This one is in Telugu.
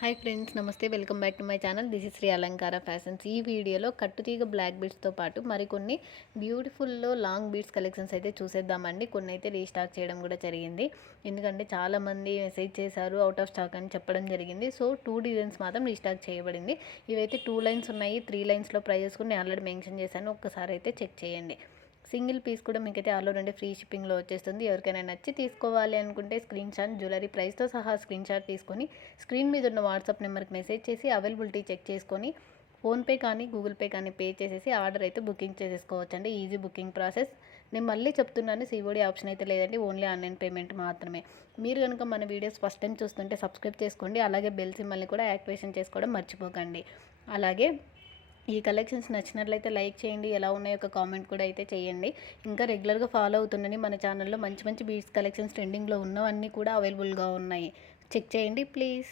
హాయ్ ఫ్రెండ్స్, నమస్తే. Welcome back to my channel. This is Shri Alankara fashions. ఈ వీడియోలో కట్టుతీగ బ్లాక్ బీడ్స్తో పాటు మరికొన్ని బ్యూటిఫుల్లో లాంగ్ బీడ్స్ కలెక్షన్స్ అయితే చూసేద్దామండి. కొన్ని అయితే రీస్టాక్ చేయడం కూడా జరిగింది, ఎందుకంటే చాలామంది మెసేజ్ చేశారు అవుట్ ఆఫ్ స్టాక్ అని చెప్పడం జరిగింది. సో 2 డిజైన్స్ మాత్రం రీస్టాక్ చేయబడింది. ఇవైతే 2 లైన్స్ ఉన్నాయి. 3 లైన్స్లో ప్రైజెస్ కూడా నేను ఆల్రెడీ మెన్షన్ చేశాను, ఒక్కసారి అయితే చెక్ చేయండి. సింగిల్ పీస్ కూడా మీకైతే ఆల్ ఓవర్ ఇండియా ఫ్రీ షిప్పింగ్లో వచ్చేస్తుంది. ఎవరికైనా నచ్చి తీసుకోవాలి అనుకుంటే స్క్రీన్ షాట్, జ్యువెలరీ ప్రైస్తో సహా స్క్రీన్ షాట్ తీసుకొని స్క్రీన్ మీద ఉన్న వాట్సాప్ నెంబర్కి మెసేజ్ చేసి అవైలబిలిటీ చెక్ చేసుకొని ఫోన్పే కానీ గూగుల్ పే కానీ పే చేసేసి ఆర్డర్ అయితే బుకింగ్ చేసేసుకోవచ్చండి. Easy booking process. నేను మళ్ళీ చెప్తున్నాను, సిఓడి ఆప్షన్ అయితే లేదండి, ఓన్లీ ఆన్లైన్ పేమెంట్ మాత్రమే. మీరు కనుక మన వీడియోస్ ఫస్ట్ టైం చూస్తుంటే సబ్స్క్రైబ్ చేసుకోండి, అలాగే బెల్ సింబల్ని కూడా యాక్టివేషన్ చేసుకోవడం మర్చిపోకండి. అలాగే ఈ కలెక్షన్స్ నచ్చినట్లయితే లైక్ చేయండి, ఎలా ఉన్నాయో ఒక కామెంట్ కూడా అయితే చేయండి. ఇంకా రెగ్యులర్గా ఫాలో అవుతుండని, మన ఛానల్లో మంచి మంచి బీడ్స్ కలెక్షన్స్ ట్రెండింగ్లో ఉన్నవన్నీ కూడా అవైలబుల్గా ఉన్నాయి. చెక్ చేయండి ప్లీజ్.